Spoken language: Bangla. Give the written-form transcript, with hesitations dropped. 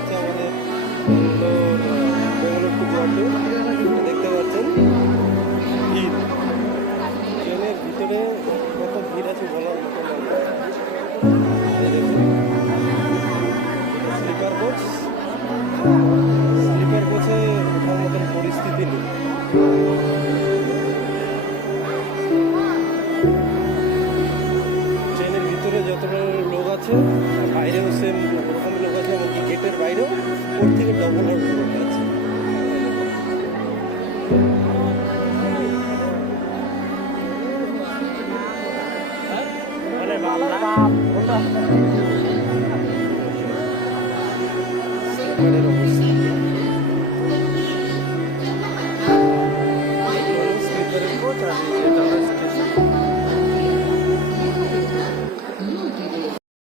যাচ্ছে আমাদের বেঙ্গালোর টু গুয়াহাটি। দেখতে পাচ্ছেন ভিড়, ট্রেনের ভিতরে কত ভিড় আছে বলার মতো নয়। এই দেখুন স্লিপার কোচ, স্লিপার কোচে ওঠার মতন পরিস্থিতি নেই। ট্রেনের ভিতরে যতটা লোক আছে বাইরেও সেম ওরকম লোক আছে, এমনকি গেটের বাইরেও ওর থেকে ডবল লোক আছে। মানে